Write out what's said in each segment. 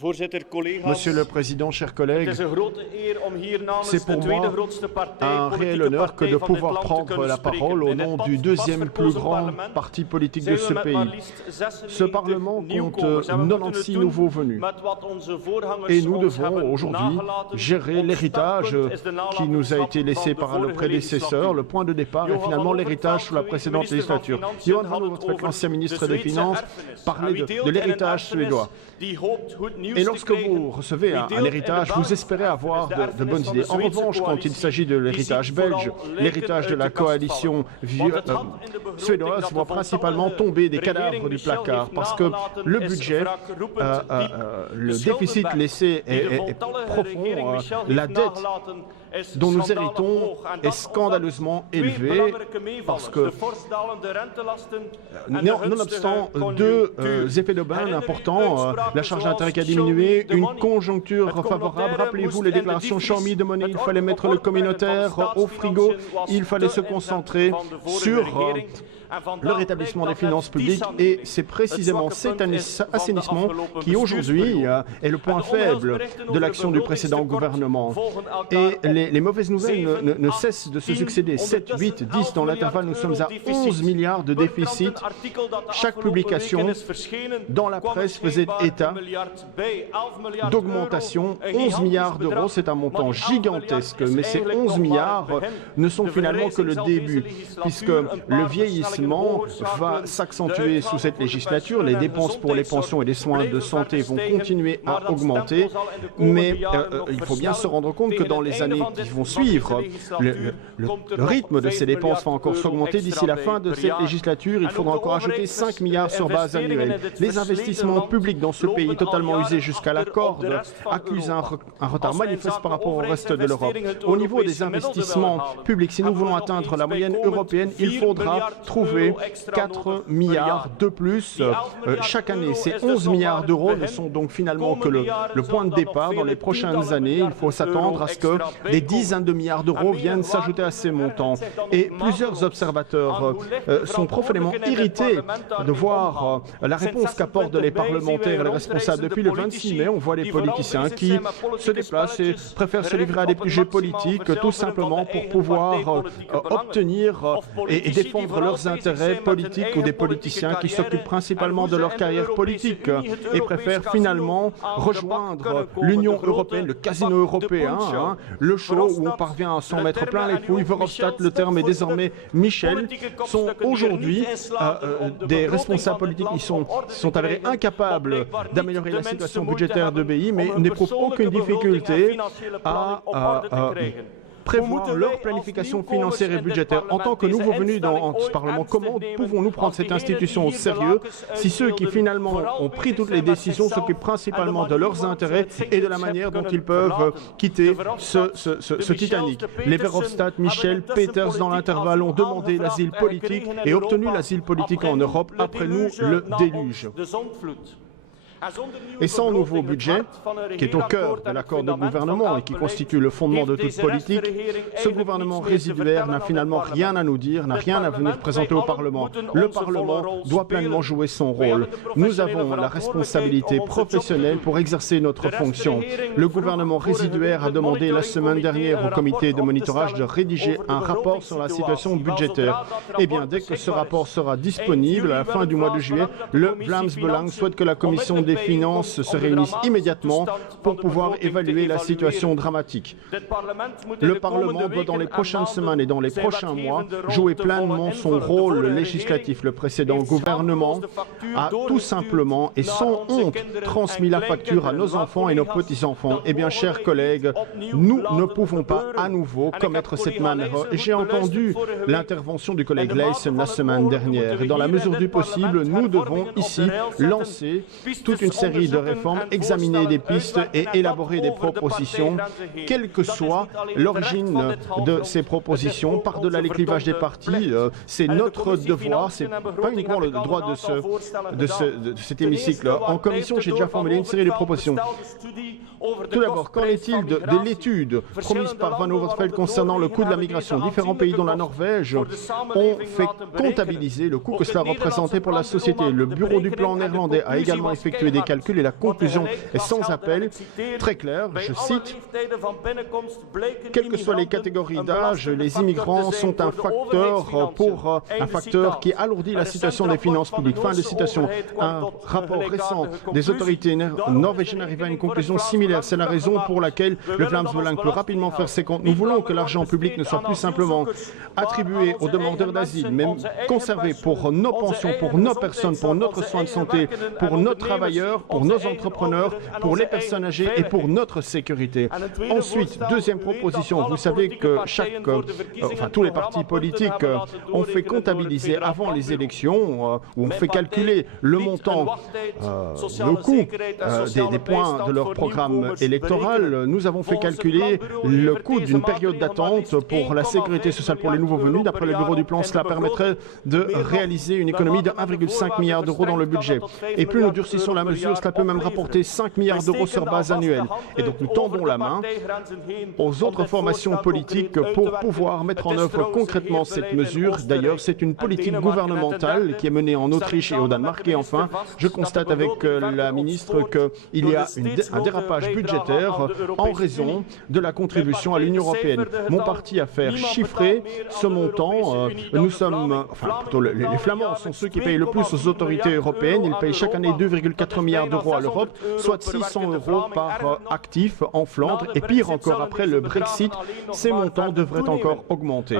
Monsieur le Président, chers collègues, c'est pour moi un réel honneur que de pouvoir prendre la parole au nom du deuxième plus grand parti politique de ce pays. Ce Parlement compte 96 nouveaux venus et nous devons aujourd'hui gérer l'héritage qui nous a été laissé par le prédécesseur, le point de départ et finalement l'héritage sous la précédente législature. Johan van Overtvelt, l'ancien ministre des Finances, parlait de l'héritage suédois. Et lorsque vous recevez un héritage, vous espérez avoir de bonnes idées. En revanche, quand il s'agit de l'héritage belge, l'héritage de la coalition suédoise voit principalement tomber des cadavres du placard parce que le budget, le déficit laissé est profond, la dette dont nous héritons est scandaleusement élevée parce que, nonobstant deux effets d'aubaine importants, la charge d'intérêt qui a diminué, une conjoncture favorable. Rappelez-vous les déclarations Xiaomi de monnaie, il fallait mettre le communautaire au frigo, il fallait se concentrer sur le rétablissement des finances publiques et c'est précisément cet assainissement qui aujourd'hui est le point faible de l'action du précédent gouvernement. Et les mauvaises nouvelles ne cessent de se succéder. 7, 8, 10 dans l'intervalle, nous sommes à 11 milliards de déficit. Chaque publication dans la presse faisait état d'augmentation. 11 milliards d'euros, c'est un montant gigantesque, mais ces 11 milliards ne sont finalement que le début, puisque le vieillissement va s'accentuer sous cette législature. Les dépenses pour les pensions et les soins de santé vont continuer à augmenter, mais il faut bien se rendre compte que dans les années qui vont suivre, le rythme de ces dépenses va encore s'augmenter. D'ici la fin de cette législature, il faudra encore ajouter 5 milliards sur base annuelle. Les investissements publics dans ce pays totalement usé jusqu'à la corde accusent un retard manifeste par rapport au reste de l'Europe. Au niveau des investissements publics, si nous voulons atteindre la moyenne européenne, il faudra trouver 4 milliards de plus chaque année. Ces 11 milliards d'euros ne sont donc finalement que le point de départ. Dans les prochaines années, il faut s'attendre à ce que des dizaines de milliards d'euros viennent s'ajouter à ces montants. Et plusieurs observateurs sont profondément irrités de voir la réponse qu'apportent les parlementaires et les responsables. Depuis le 26 mai, on voit les politiciens qui se déplacent et préfèrent se livrer à des sujets politiques tout simplement pour pouvoir obtenir et défendre leurs intérêts politiques ou des politiciens qui s'occupent principalement de leur carrière politique et préfèrent finalement rejoindre l'Union européenne, le casino européen, le show où on parvient à s'en mettre plein les couilles. Verhofstadt, le terme est désormais Michel, sont aujourd'hui des responsables politiques qui sont avérés incapables d'améliorer la situation budgétaire de BI, mais n'éprouvent aucune difficulté à prévoir leur planification financière et budgétaire. En tant que nouveaux venus dans ce Parlement, comment pouvons-nous prendre cette institution au sérieux si ceux qui finalement ont pris toutes les décisions s'occupent principalement de leurs intérêts et de la manière dont ils peuvent quitter ce Titanic? Les Verhofstadt, Michel, Peters dans l'intervalle ont demandé l'asile politique et obtenu l'asile politique en Europe. Après nous, le déluge. Et sans nouveau budget, qui est au cœur de l'accord de gouvernement et qui constitue le fondement de toute politique, ce gouvernement résiduaire n'a finalement rien à nous dire, n'a rien à venir présenter au Parlement. Le Parlement doit pleinement jouer son rôle. Nous avons la responsabilité professionnelle pour exercer notre fonction. Le gouvernement résiduaire a demandé la semaine dernière au comité de monitorage de rédiger un rapport sur la situation budgétaire. Eh bien, dès que ce rapport sera disponible, à la fin du mois de juillet, le Vlaams Belang souhaite que la commission des finances se réunissent immédiatement pour pouvoir évaluer la situation dramatique. Le Parlement doit dans les prochaines semaines et dans les prochains mois jouer pleinement son rôle législatif. Le précédent gouvernement a tout simplement et sans honte transmis la facture à nos enfants et nos petits-enfants. Eh bien, chers collègues, nous ne pouvons pas à nouveau commettre cette même erreur. Et j'ai entendu l'intervention du collègue Leysen la semaine dernière. Et dans la mesure du possible, nous devons ici lancer toute une série de réformes, examiner des pistes et élaborer des propositions, quelle que soit l'origine de ces propositions, par-delà les clivages des partis. C'est notre devoir, c'est pas uniquement le droit de cet hémicycle. En commission, j'ai déjà formulé une série de propositions. Tout d'abord, qu'en est-il de l'étude promise par Van Overtvelt concernant le coût de la migration? Différents pays dont la Norvège ont fait comptabiliser le coût que cela représentait pour la société. Le bureau du plan néerlandais a également effectué effectué des calculs et la conclusion est sans appel, très claire, je cite, « Quelles que soient les catégories d'âge, les immigrants sont un facteur qui alourdit la situation des finances publiques. » Fin de citation. Un rapport récent des autorités norvégiennes arrive à une conclusion similaire. C'est la raison pour laquelle le Vlaams Belang peut rapidement faire ses comptes. Nous voulons que l'argent public ne soit plus simplement attribué aux demandeurs d'asile, mais conservé pour nos pensions, pour nos personnes, pour notre soin de santé, pour nos travailleurs, pour nos entrepreneurs, pour les personnes âgées et pour notre sécurité. Ensuite, deuxième proposition, vous savez que tous les partis politiques ont fait comptabiliser avant les élections, ou ont fait calculer le montant, le coût des points de leur programme électoral. Nous avons fait calculer le coût d'une période d'attente pour la sécurité sociale pour les nouveaux venus. D'après le bureau du plan, cela permettrait de réaliser une économie de 1,5 milliard d'euros dans le budget. Et plus nous durcissons la mesure, cela peut même rapporter 5 milliards d'euros sur base annuelle. Et donc nous tendons la main aux autres formations politiques pour pouvoir mettre en œuvre concrètement cette mesure. D'ailleurs, c'est une politique gouvernementale qui est menée en Autriche et au Danemark. Et enfin, je constate avec la ministre qu'il y a un dérapage budgétaire en raison de la contribution à l'Union européenne. Mon parti a fait chiffrer ce montant. Nous sommes, les Flamands sont ceux qui payent le plus aux autorités européennes. Ils payent chaque année 2,4 milliards d'euros à l'Europe, soit 600 euros par actif en Flandre. Et pire encore, après le Brexit, ces montants devraient encore augmenter.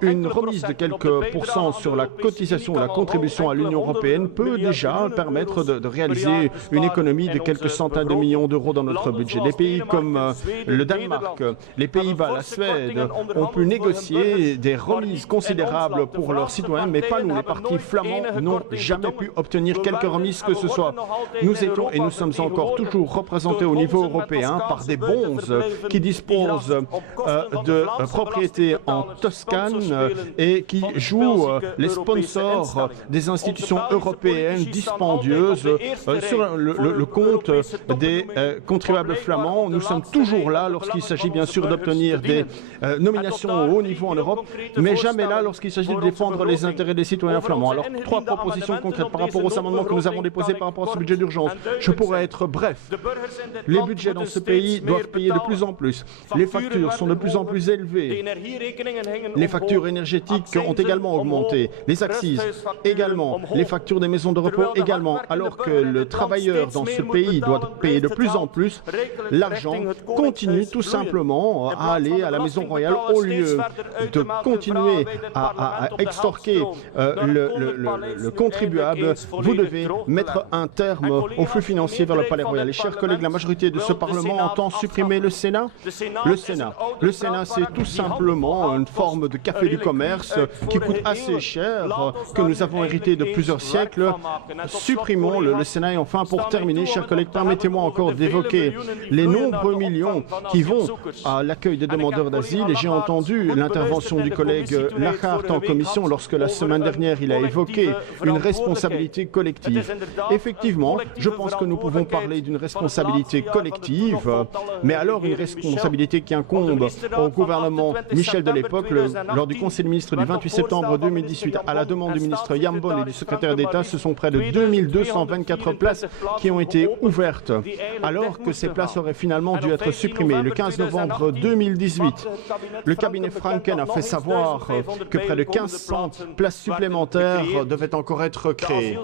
Une remise de quelques pourcents sur la cotisation ou la contribution à l'Union européenne peut déjà permettre de réaliser une économie de quelques centaines de millions d'euros dans notre budget. Des pays comme le Danemark, les Pays-Bas, la Suède ont pu négocier des remises considérables pour leurs citoyens, mais pas nous. Les partis flamands n'ont jamais pu obtenir quelque remise que ce soit. Nous étions et nous sommes encore toujours représentés au niveau européen par des bonzes qui disposent de propriétés en Toscane et qui jouent les sponsors des institutions européennes dispendieuses sur le compte des contribuables flamands. Nous sommes toujours là lorsqu'il s'agit bien sûr d'obtenir des nominations au haut niveau en Europe, mais jamais là lorsqu'il s'agit de défendre les intérêts des citoyens flamands. Alors, 3 propositions concrètes par rapport aux amendements que nous avons déposés par rapport à ce budget d'urgence. Je pourrais être bref. Les budgets dans ce pays doivent payer de plus en plus. Les factures sont de plus en plus élevées. Les factures énergétiques ont également augmenté. Les accises également. Les factures des maisons de repos également. Alors que le travailleur dans ce pays doit payer de plus en plus, l'argent continue tout simplement à aller à la Maison Royale au lieu de continuer à extorquer le contribuable. Vous devez mettre un terme au flux financier vers le Palais Royal. Et chers collègues, la majorité de ce Parlement entend supprimer le Sénat. Le Sénat, c'est tout simplement une forme de café du commerce qui coûte assez cher, que nous avons hérité de plusieurs siècles. Supprimons le Sénat. Et enfin, pour terminer, chers collègues, permettez-moi encore d'évoquer les nombreux millions qui vont à l'accueil des demandeurs d'asile. Et j'ai entendu l'intervention du collègue Lachart en commission lorsque la semaine dernière il a évoqué une responsabilité collective. Effectivement, je pense que nous pouvons parler d'une responsabilité collective, mais alors une responsabilité qui incombe au gouvernement Michel de l'époque. Lors du Conseil des ministres du 28 septembre 2018, à la demande du ministre Jambon et du secrétaire d'État, ce sont près de 2224 places qui ont été ouvertes, alors que ces places auraient finalement dû être supprimées. Le 15 novembre 2018, le cabinet Franken a fait savoir que près de 1500 places supplémentaires devaient encore être créées.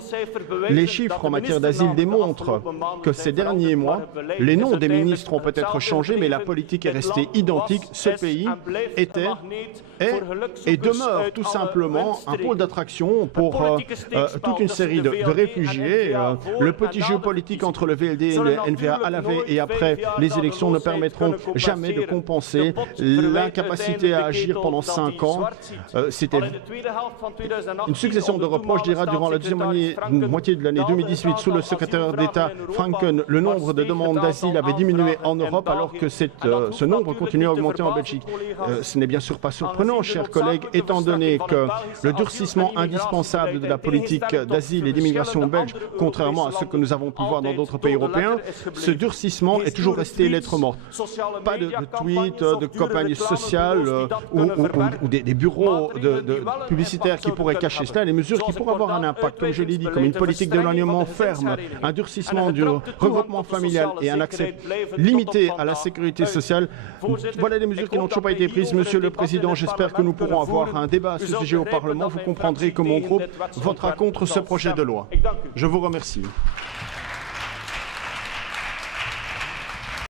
Les chiffres en matière d'asile démontrent que ces derniers mois, les noms des ministres ont peut-être changé, mais la politique est restée identique. Ce pays était, est et demeure tout simplement un pôle d'attraction pour toute une série de réfugiés. Le petit jeu politique entre le VLD et le NVA à la veille et après les élections ne permettront jamais de compenser l'incapacité à agir pendant 5 ans. C'était une succession de reproches, je dirais, durant la deuxième moitié de l'année 2018. Sous le secrétaire d'État Franken, le nombre de demandes d'asile avait diminué en Europe alors que ce nombre continue à augmenter en Belgique. Ce n'est bien sûr pas surprenant, chers collègues, étant donné que le durcissement indispensable de la politique d'asile et d'immigration belge, contrairement à ce que nous avons pu voir dans d'autres pays européens, ce durcissement est toujours resté lettre morte. Pas de tweets, de campagnes sociales ou des bureaux publicitaires qui pourraient cacher cela, les mesures qui pourraient avoir un impact, comme je l'ai dit, comme une politique d'éloignement ferme terme, un durcissement du regroupement familial et un accès limité à la sécurité sociale. Voilà des mesures qui n'ont toujours pas été prises. Monsieur le Président, j'espère que nous pourrons avoir un débat à ce sujet au Parlement. Vous comprendrez que mon groupe votera contre ce projet de loi. Je vous remercie.